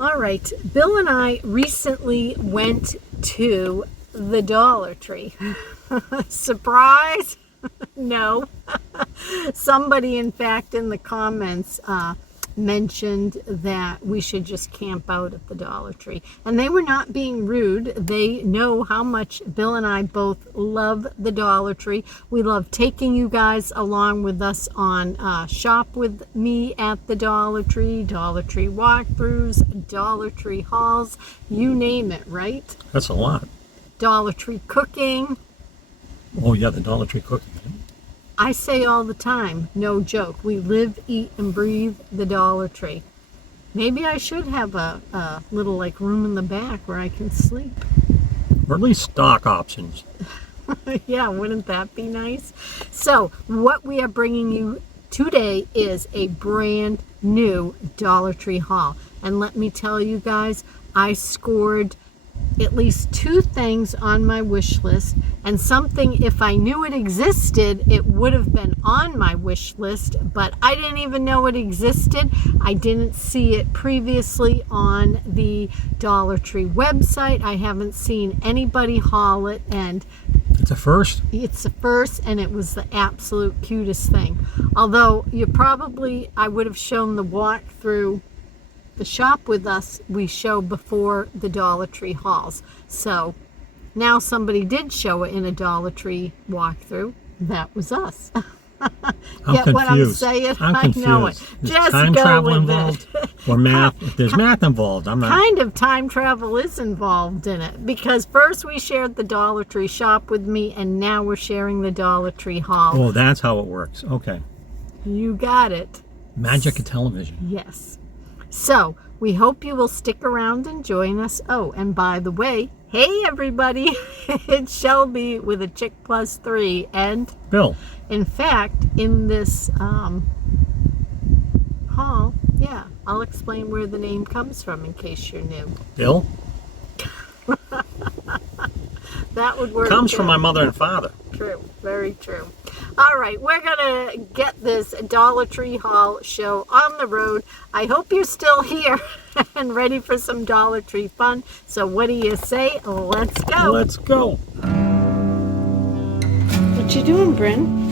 All right, Bill and I recently went to the Dollar Tree. Surprise? No. Somebody, in fact, in the comments mentioned that we should just camp out at the Dollar Tree. And they were not being rude. They know how much Bill and I both love the Dollar Tree. We love taking you guys along with us on Shop With Me at the Dollar Tree walkthroughs, Dollar Tree hauls, you name it, right? That's a lot. Dollar Tree cooking. Oh yeah, the Dollar Tree cooking. I say all the time, no joke, we live, eat, and breathe the Dollar Tree. Maybe I should have a little like room in the back where I can sleep. Or at least stock options. Yeah, wouldn't that be nice? So what we are bringing you today is a brand new Dollar Tree haul. And let me tell you guys, I scored at least 2 things on my wish list, and something, if I knew it existed, it would have been on my wish list, but I didn't even know it existed. I didn't see it previously on the Dollar Tree website. I haven't seen anybody haul it, and it's a first? It's a first, and it was the absolute cutest thing. Although I would have shown the walkthrough. The Shop With Us we show before the Dollar Tree hauls. So now somebody did show it in a Dollar Tree walkthrough. That was us. Get what I'm saying? I'm confused. I know it. Is Just time go travel with involved? it. Or math? If there's math involved, I'm not. Kind of time travel is involved in it. Because first we shared the Dollar Tree Shop With Me, and now we're sharing the Dollar Tree haul. Oh, that's how it works. Okay. You got it. Magic of television. Yes. So, we hope you will stick around and join us. Oh, and by the way, hey everybody, it's Shelby with a Chick Plus 3 and Bill. In fact, in this haul, yeah, I'll explain where the name comes from in case you're new. Bill? That would work. Comes from my mother and father. True, very true. All right, we're going to get this Dollar Tree haul show on the road. I hope you're still here and ready for some Dollar Tree fun. So what do you say? Let's go. Let's go. What you doing, Bryn?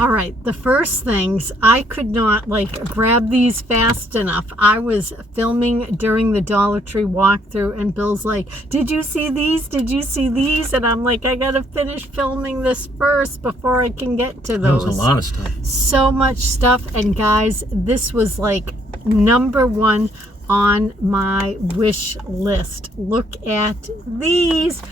All right, the first things, I could not grab these fast enough. I was filming during the Dollar Tree walkthrough, and Bill's like, did you see these? Did you see these? And I'm like, I gotta finish filming this first before I can get to those. That was a lot of stuff. So much stuff, and guys, this was like #1 on my wish list. Look at these.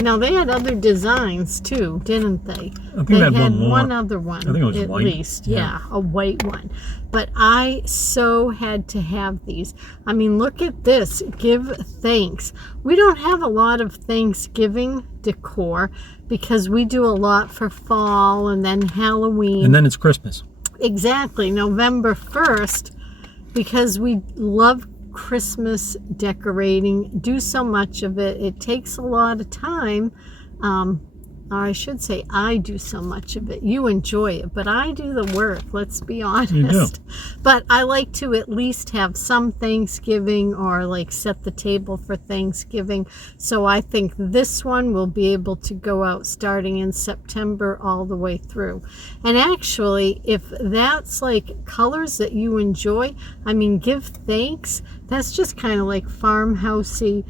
Now, they had other designs, too, didn't they? I think they had one other one. I think it was at white. Least. Yeah, a white one. But I so had to have these. I mean, look at this. Give thanks. We don't have a lot of Thanksgiving decor because we do a lot for fall and then Halloween. And then it's Christmas. Exactly. November 1st, because we love Christmas decorating, do so much of it. It takes a lot of time. Or I should say, I do so much of it. You enjoy it, but I do the work, let's be honest. You do. But I like to at least have some Thanksgiving or set the table for Thanksgiving. So I think this one will be able to go out starting in September all the way through. And actually, if that's colors that you enjoy, I mean, give thanks. That's just kind of farmhousey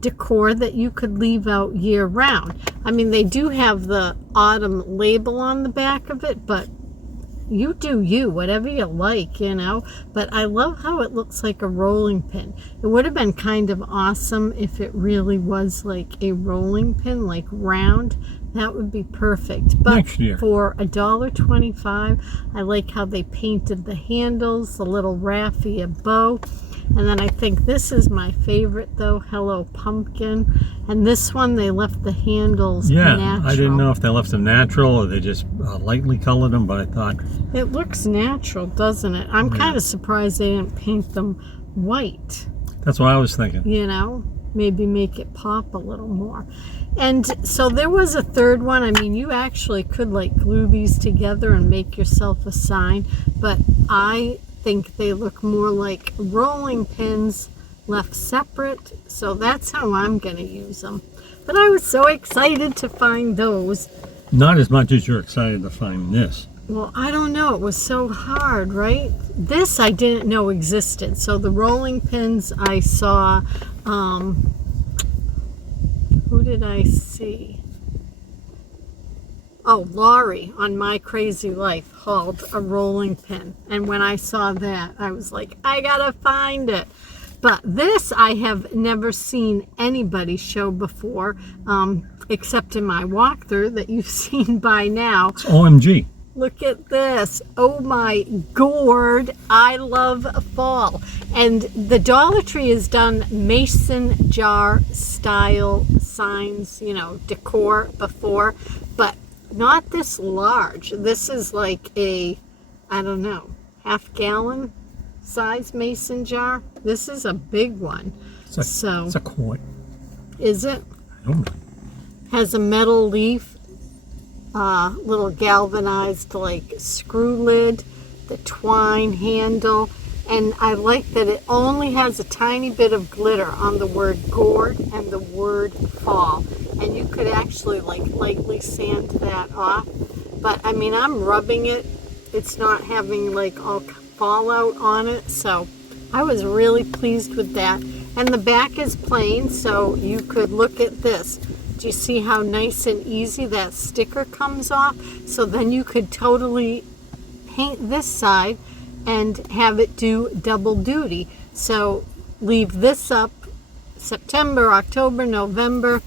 decor that you could leave out year round. I mean, they do have the autumn label on the back of it, but you do you, whatever you like, But I love how it looks like a rolling pin. It would have been kind of awesome if it really was a rolling pin, round. That would be perfect. But next year, for $1.25, I like how they painted the handles, the little raffia bow. And then I think this is my favorite, though, Hello Pumpkin. And this one, they left the handles natural. I didn't know if they left them natural or they just lightly colored them, but I thought... It looks natural, doesn't it? I'm kind of surprised they didn't paint them white. That's what I was thinking. maybe make it pop a little more. And so there was a third one. I mean, you actually could like glue these together and make yourself a sign, but I think they look more like rolling pins left separate. So that's how I'm going to use them. But I was so excited to find those. Not as much as you're excited to find this. Well, I don't know. It was so hard, right? This I didn't know existed. So the rolling pins I saw, who did I see? Oh, Laurie on My Crazy Life hauled a rolling pin. And when I saw that, I was like, I gotta find it. But this I have never seen anybody show before, except in my walkthrough that you've seen by now. It's OMG. Look at this. Oh my gourd. I love fall. And the Dollar Tree has done mason jar style signs, you know, decor before, but not this large. This is like a, I don't know, half-gallon size mason jar. This is a big one. It's a quart. Is it? I don't know. Has a metal leaf, little galvanized like screw lid, the twine handle, and I like that it only has a tiny bit of glitter on the word gourd and the word fall, and you could actually like lightly sand that off. But I mean, I'm rubbing it, it's not having like all fallout on it, so I was really pleased with that. And the back is plain, so you could look at this. Do you see how nice and easy that sticker comes off? So then you could totally paint this side and have it do double duty. So leave this up September, October, November,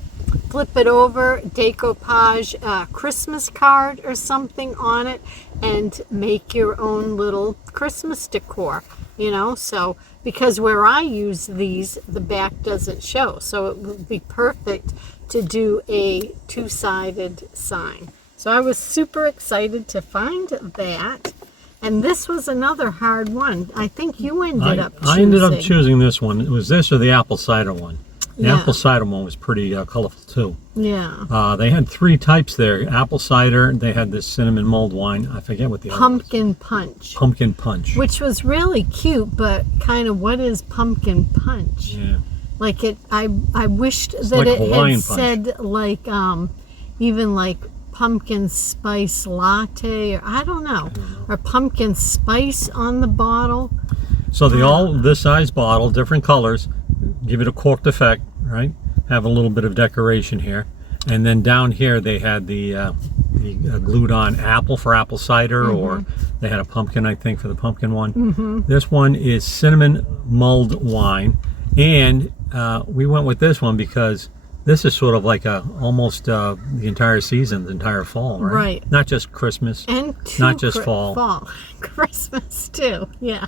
flip it over, decoupage a Christmas card or something on it, and make your own little Christmas decor, you know. So because where I use these, the back doesn't show, so it would be perfect to do a two-sided sign. So I was super excited to find that. And this was another hard one. I think you ended up choosing. I ended up choosing this one. It was this or the apple cider one. The Yeah. apple cider one was pretty colorful too. Yeah. They had 3 types there. Apple cider, they had this cinnamon mulled wine. I forget what the other was. Pumpkin punch. Pumpkin punch. Which was really cute, but kind of what is pumpkin punch? Yeah. Like it, I wished that like it Hawaiian had punch. said like, even like pumpkin spice latte, or I don't know, or pumpkin spice on the bottle. So they all this size bottle, different colors, give it a corked effect, right? Have a little bit of decoration here, and then down here they had the glued on apple for apple cider, or they had a pumpkin, I think, for the pumpkin one. This one is cinnamon mulled wine, and we went with this one because this is sort of like almost the entire season, the entire fall, right? Right. Not just Christmas, And not just fall. Fall. Christmas too, yeah.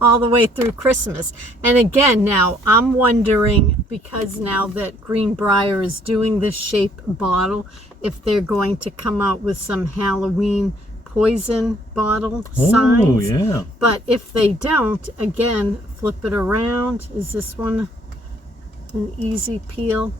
All the way through Christmas. And again, now I'm wondering, because now that Greenbrier is doing this shape bottle, if they're going to come out with some Halloween poison bottle signs. Oh, yeah. But if they don't, again, flip it around. Is this one an easy peel?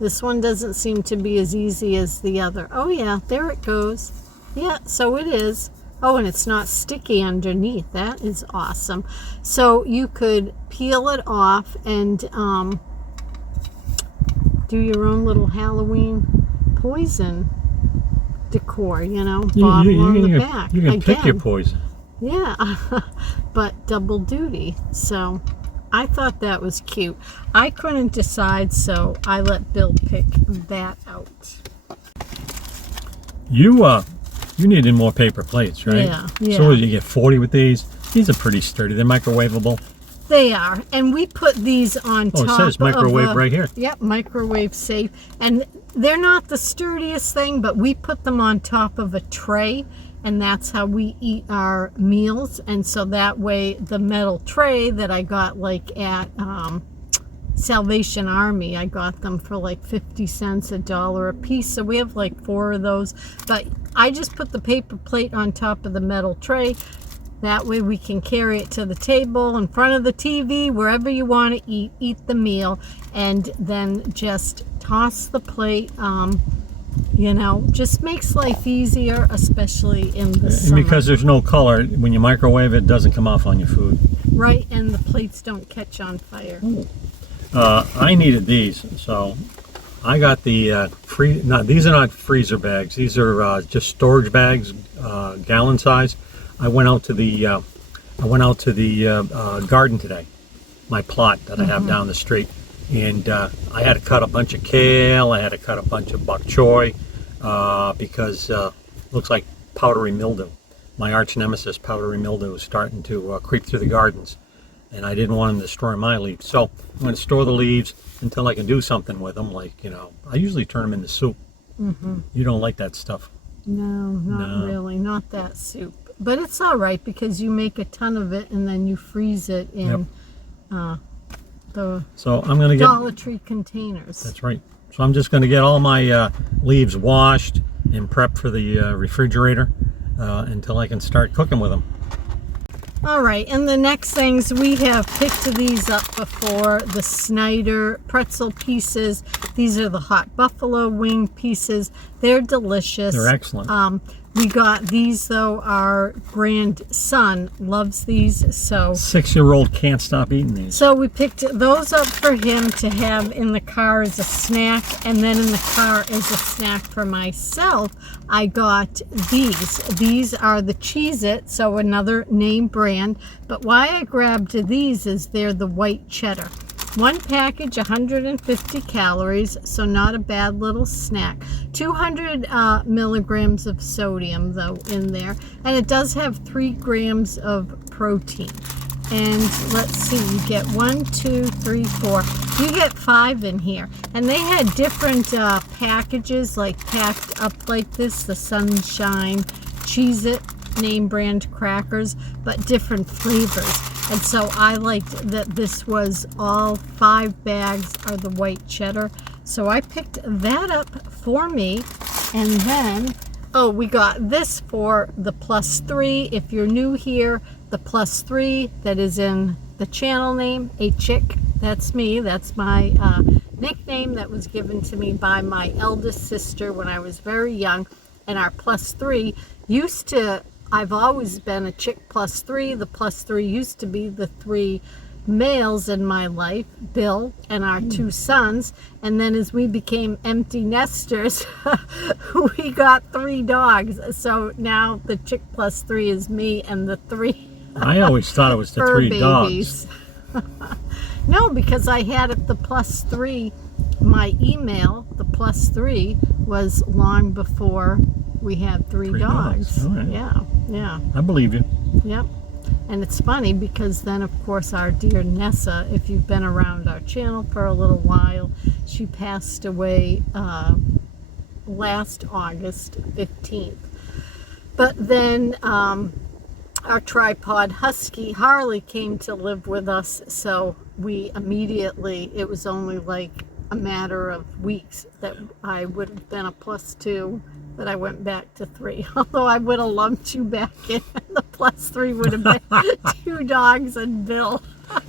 This one doesn't seem to be as easy as the other. Oh yeah, there it goes. Yeah, so it is. Oh, and it's not sticky underneath. That is awesome. So you could peel it off and do your own little Halloween poison decor, you know, bottle on the back. You can pick your poison. Yeah, but double duty. So I thought that was cute. I couldn't decide, so I let Bill pick that out. You needed more paper plates, right? Yeah. So you get 40 with these. These are pretty sturdy. They're microwavable. They are, and we put these on top. Oh, it says microwave right here. Yep, microwave safe. And they're not the sturdiest thing, but we put them on top of a tray, and that's how we eat our meals. And so that way, the metal tray that I got like at Salvation Army, I got them for like 50 cents, $1 a piece. So we have like 4 of those. But I just put the paper plate on top of the metal tray, That way we can carry it to the table, in front of the TV, wherever you want to eat the meal, and then just toss the plate. You know, just makes life easier, especially in the summer. And because there's no color, when you microwave it, doesn't come off on your food. Right, and the plates don't catch on fire. I needed these, so I got the these are not freezer bags. These are just storage bags, gallon size. I went out to the garden today, my plot that I have down the street, and I had to cut a bunch of kale. I had to cut a bunch of bok choy because looks like powdery mildew. My arch nemesis, powdery mildew, is starting to creep through the gardens, and I didn't want them to destroy my leaves. So I'm going to store the leaves until I can do something with them. Like, you know, I usually turn them into soup. You don't like that stuff? No, not really, not that soup. But it's all right because you make a ton of it and then you freeze it in the so I'm gonna get Dollar Tree containers. That's right. So I'm just going to get all my leaves washed and prepped for the refrigerator until I can start cooking with them. All right, and the next things, we have picked these up before, the Snyder pretzel pieces. These are the hot buffalo wing pieces. They're delicious. They're excellent. We got these, though. Our grandson loves these, so 6-year-old can't stop eating these. so we picked those up for him to have in the car as a snack, and then in the car as a snack for myself, I got these. These are the Cheez-It, so another name brand, but why I grabbed these is they're the white cheddar. One package, 150 calories, so not a bad little snack. 200 milligrams of sodium, though, in there. And it does have 3 grams of protein. And let's see, you get 1, 2, 3, 4. You get 5 in here. And they had different packages, like packed up like this, the Sunshine Cheez-It name brand crackers, but different flavors. And so I liked that this was all 5 bags are the white cheddar. So I picked that up for me. And then, oh, we got this for the +3. If you're new here, the +3 that is in the channel name, A Chick, that's me. That's my nickname that was given to me by my eldest sister when I was very young. And our +3 used to, I've always been a chick +3. The +3 used to be the 3 males in my life, Bill and our 2 sons. And then as we became empty nesters, we got 3 dogs. So now the chick +3 is me and the 3 I always thought it was the 3 babies. dogs. No, because I had it the +3. My email, the +3, was long before we had 3 dogs. All right. Yeah. I believe you. Yep. And it's funny because then, of course, our dear Nessa, if you've been around our channel for a little while, she passed away last August 15th. But then our tripod husky, Harley, came to live with us, so we immediately, it was only like a matter of weeks that I would have been a +2, that I went back to 3. Although I would have lumped you back in, and the +3 would have been 2 dogs and Bill.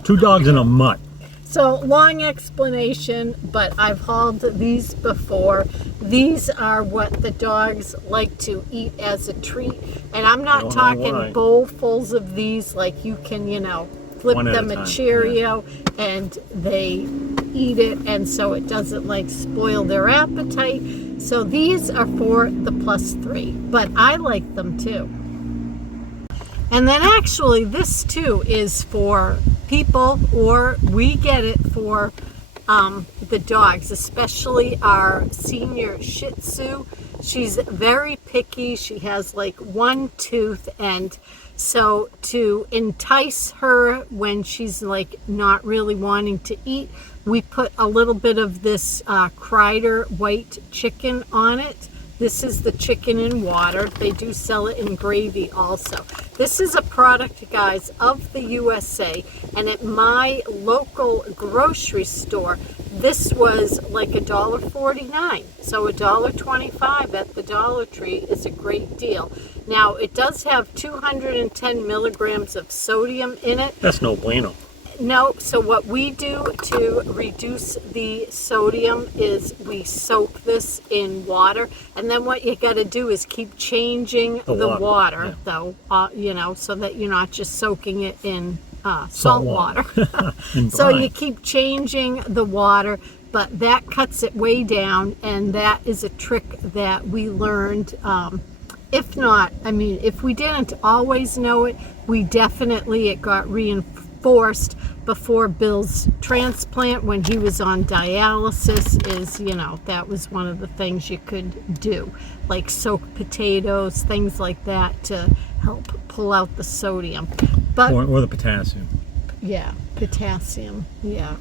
2 dogs and a mutt. So, long explanation, but I've hauled these before. These are what the dogs like to eat as a treat. And I'm not talking bowlfuls of these, like you can, you know, flip them a Cheerio and they eat it, and so it doesn't like spoil their appetite. So these are for the +3, but I like them too. And then actually this too is for people, or we get it for the dogs, especially our senior Shih Tzu. She's very picky. She has like 1 tooth, and so to entice her when she's like not really wanting to eat, we put a little bit of this Kreider white chicken on it. This is the chicken in water. They do sell it in gravy also. This is a product, guys, of the USA, and at my local grocery store, This was like $1.49, so $1.25 at the Dollar Tree is a great deal. Now, it does have 210 milligrams of sodium in it. That's no bueno. No, so what we do to reduce the sodium is we soak this in water, and then what you got to do is keep changing the water yeah. Though, you know, so that you're not just soaking it in salt water. So you keep changing the water, but that cuts it way down, and that is a trick that we learned. If not, I mean, if we didn't always know it, it got reinforced before Bill's transplant when he was on dialysis. Is, you know, that was one of the things you could do, like soak potatoes, things like that, to help pull out the sodium. But or the potassium. Yeah, potassium. Yeah,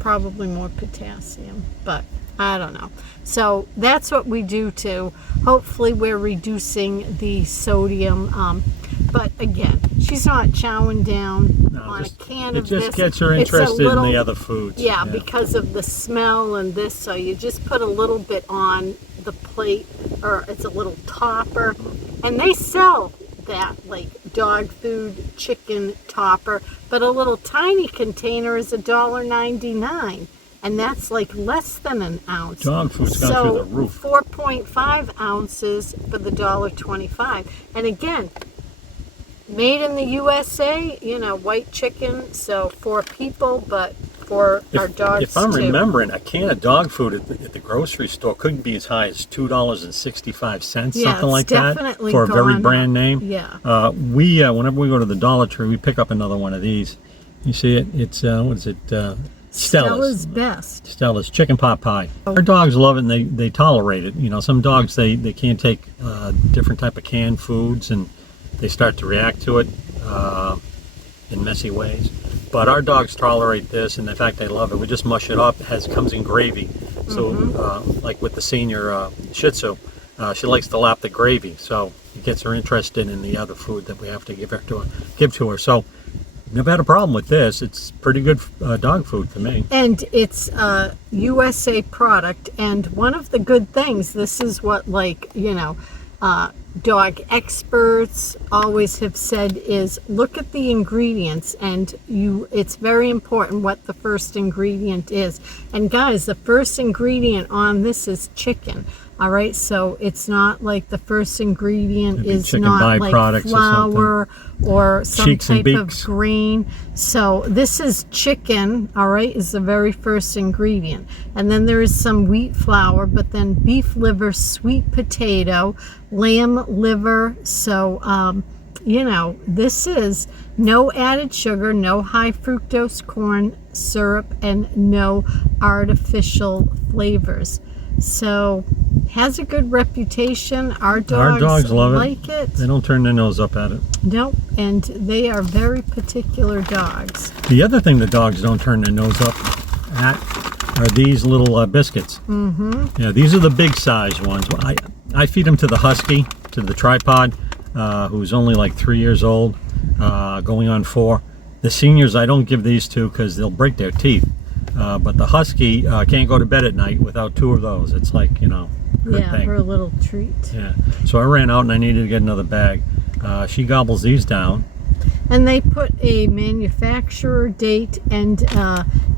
probably more potassium, but I don't know. So that's what we do too. Hopefully we're reducing the sodium. But again, she's not chowing down on a can of this. It just gets her interested in the other foods. Yeah, because of the smell and this. So you just put a little bit on the plate, or it's a little topper. And they sell that, like dog food chicken topper, but a little tiny container is $1.99. And that's like less than an ounce. Dog food's gone through the roof. 4.5 ounces for the $1.25. And again, made in the USA, you know, white chicken, so for people, but for our dogs if I'm too. remembering, a can of dog food at the grocery store could be as high as $2.65, something like that, for a very brand name. Yeah. Whenever we go to the Dollar Tree, we pick up another one of these. You see it? It's what is it? Stella's Best. Stellas Chicken Pot Pie. Our dogs love it, and they tolerate it. You know, some dogs they can't take different type of canned foods, and they start to react to it in messy ways. But our dogs tolerate this, and in fact they love it. We just mush it up. It comes in gravy. So like with the senior Shih Tzu, she likes to lap the gravy, so it gets her interested in the other food that we have to give to her. So never had a problem with this. It's pretty good dog food to me. And it's a USA product, and one of the good things, this is what, like, you know, dog experts always have said, is look at the ingredients, and it's very important what the first ingredient is. And guys, the first ingredient on this is chicken. All right, so it's not like the first ingredient is not like flour or some type of grain. So this is chicken, all right, is the very first ingredient. And then there is some wheat flour, but then beef liver, sweet potato, lamb liver. So, you know, this is no added sugar, no high fructose corn syrup, and no artificial flavors. So has a good reputation. Our dogs love it. They don't turn their nose up at it. Nope, and they are very particular dogs. The other thing the dogs don't turn their nose up at are these little biscuits. Mm-hmm. Yeah, these are the big size ones. I feed them to the husky, to the tripod, who's only like 3 years old, going on 4. The seniors I don't give these to because they'll break their teeth. But the husky can't go to bed at night without 2 of those. It's like, you know, her little treat. Yeah. So I ran out and I needed to get another bag. She gobbles these down. And they put a manufacturer date and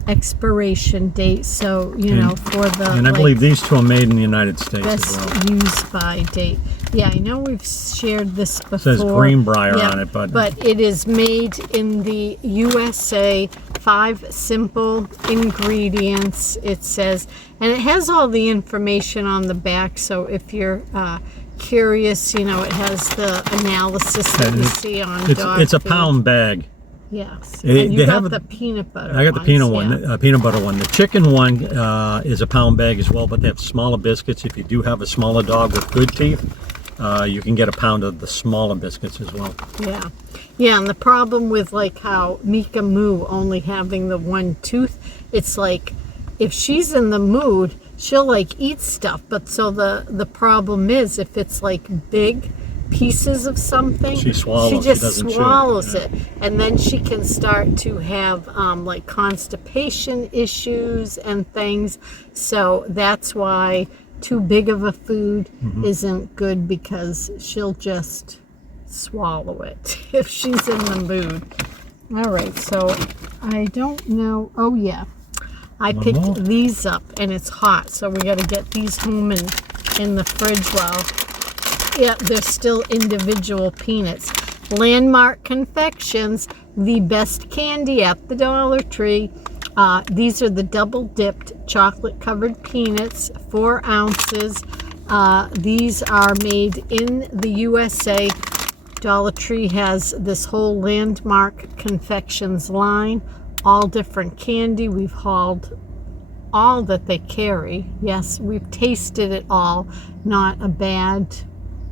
expiration date, so for the and I believe these 2 are made in the United States best as well. use by date. Yeah, I know we've shared this before. It says Greenbrier on it, but it is made in the USA. 5 simple ingredients, it says, and it has all the information on the back. So if you're curious, it has the analysis that you see on dog it's a food. Pound bag. Yes, and you got the peanut butter. I got the peanut one, peanut butter one. The chicken one is a pound bag as well, but they have smaller biscuits. If you do have a smaller dog with good teeth, you can get a pound of the smaller biscuits as well. Yeah, and the problem with like how Mika Moo only having the 1 tooth, it's like if she's in the mood, she'll like eat stuff. But so the problem is if it's like big, pieces of something, she swallows. she just doesn't swallows chew. it, and then she can start to have like constipation issues and things. So that's why too big of a food isn't good, because she'll just swallow it if she's in the mood. All right, so I don't know. Oh yeah, I picked these up, and it's hot, so we got to get these home and in the fridge while, yeah, they're still individual peanuts. Landmark Confections, the best candy at the Dollar Tree. These are the double dipped chocolate covered peanuts, 4 ounces. These are made in the USA. Dollar Tree has this whole Landmark Confections line, all different candy. We've hauled all that they carry. Yes, we've tasted it all. Not a bad,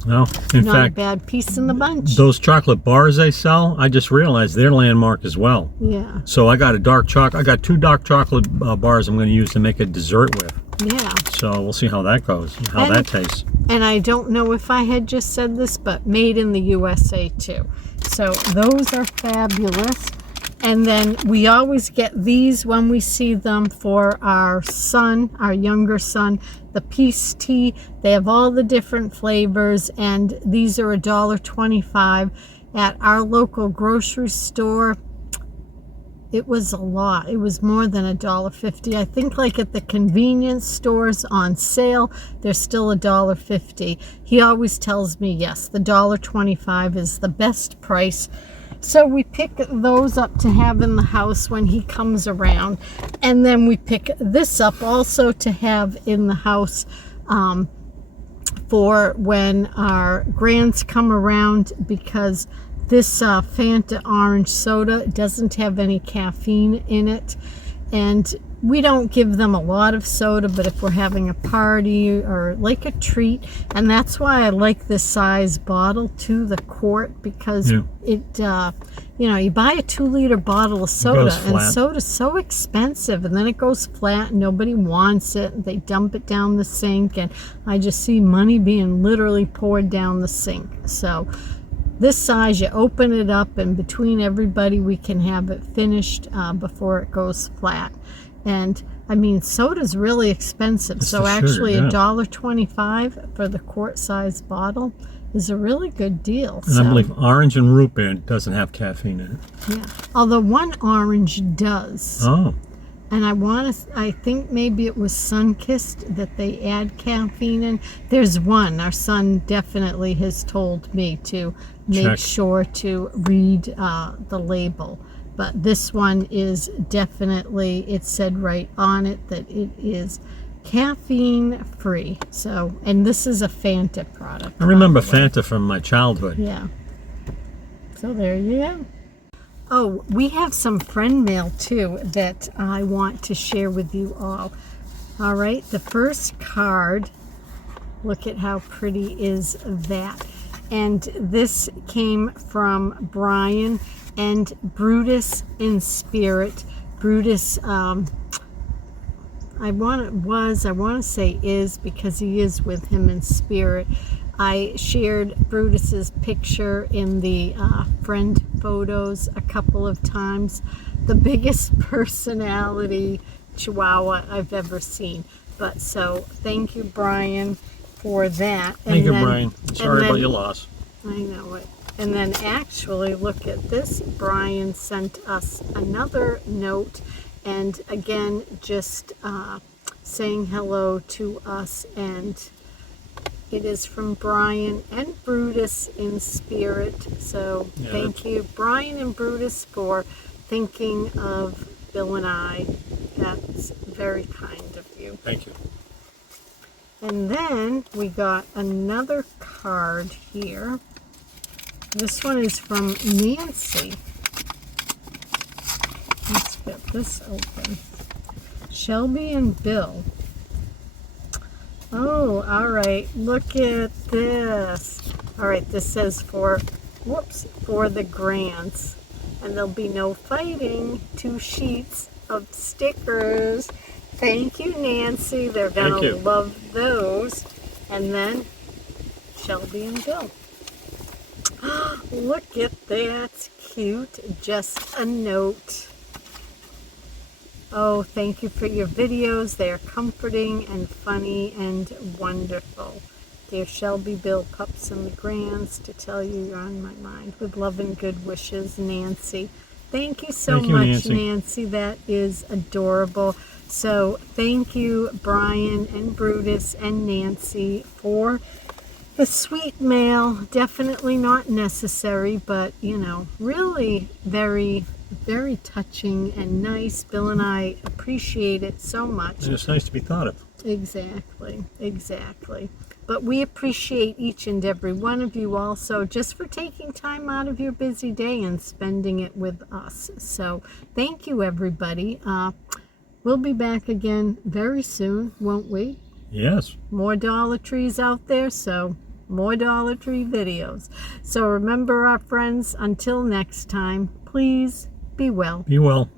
No, in not fact, a bad piece in the bunch. those chocolate bars they sell, I just realized they're Landmark as well. Yeah, So I got I got 2 dark chocolate bars I'm going to use to make a dessert with. yeah. So we'll see how that goes, how that tastes. And I don't know if I had just said this, but made in the USA too. So those are fabulous. And then we always get these when we see them for our son, our younger son, the Peace Tea. They have all the different flavors, and these are $1.25 at our local grocery store. It was a lot. It was more than $1.50. I think like at the convenience stores on sale, they're still $1.50. He always tells me, yes, the $1.25 is the best price. So we pick those up to have in the house when he comes around. And then we pick this up also to have in the house for when our grands come around, because this Fanta orange soda doesn't have any caffeine in it. And we don't give them a lot of soda, but if we're having a party or like a treat, and that's why I like this size bottle to the quart, because it, you know, you buy a 2-liter bottle of soda, and soda's so expensive, and then it goes flat, and nobody wants it, and they dump it down the sink, and I just see money being literally poured down the sink. So this size, you open it up, and between everybody we can have it finished before it goes flat. And I mean, soda's really expensive, so actually $1.25 for the quart size bottle is a really good deal. And I believe orange and root beer doesn't have caffeine in it. Yeah, although one orange does. Oh. And I think maybe it was Sunkissed that they add caffeine in. There's one. Our son definitely has told me to make sure to read the label. But this one is definitely, it said right on it that it is caffeine free. So, and this is a Fanta product. I remember Fanta from my childhood. Yeah. So there you go. Oh, we have some friend mail too that I want to share with you all. All right, the first card, look at how pretty is that. And this came from Brian and Brutus in spirit. Brutus, I want to say is, because he is with him in spirit. I shared Brutus's picture in the friend photos a couple of times. The biggest personality chihuahua I've ever seen. But so thank you, Brian, for that. Thank you, Brian. Sorry about your loss. I know it. And then actually, look at this. Brian sent us another note, and again, just saying hello to us, and it is from Brian and Brutus in spirit. So thank you, Brian and Brutus, for thinking of Bill and I. That's very kind of you. Thank you. And then we got another card here. This one is from Nancy. Let's get this open. Shelby and Bill. Oh, all right. Look at this. All right, this says for the grands. And there'll be no fighting. 2 sheets of stickers. Thank you, Nancy. They're going to love those. And then Shelby and Bill. Look at that. Cute. Just a note. Oh, thank you for your videos. They are comforting and funny and wonderful. Dear Shelby, Bill, Pups, and the Grands, to tell you you're on my mind. With love and good wishes, Nancy. Thank you so much, Nancy. That is adorable. So thank you, Brian and Brutus and Nancy, for the sweet mail. Definitely not necessary, but, you know, really very, very touching and nice. Bill and I appreciate it so much. And it's nice to be thought of. Exactly, exactly. But we appreciate each and every one of you also just for taking time out of your busy day and spending it with us. So thank you, everybody. We'll be back again very soon, won't we? Yes. More Dollar Trees out there, so more Dollar Tree videos. So remember, our friends, until next time, please be well. Be well.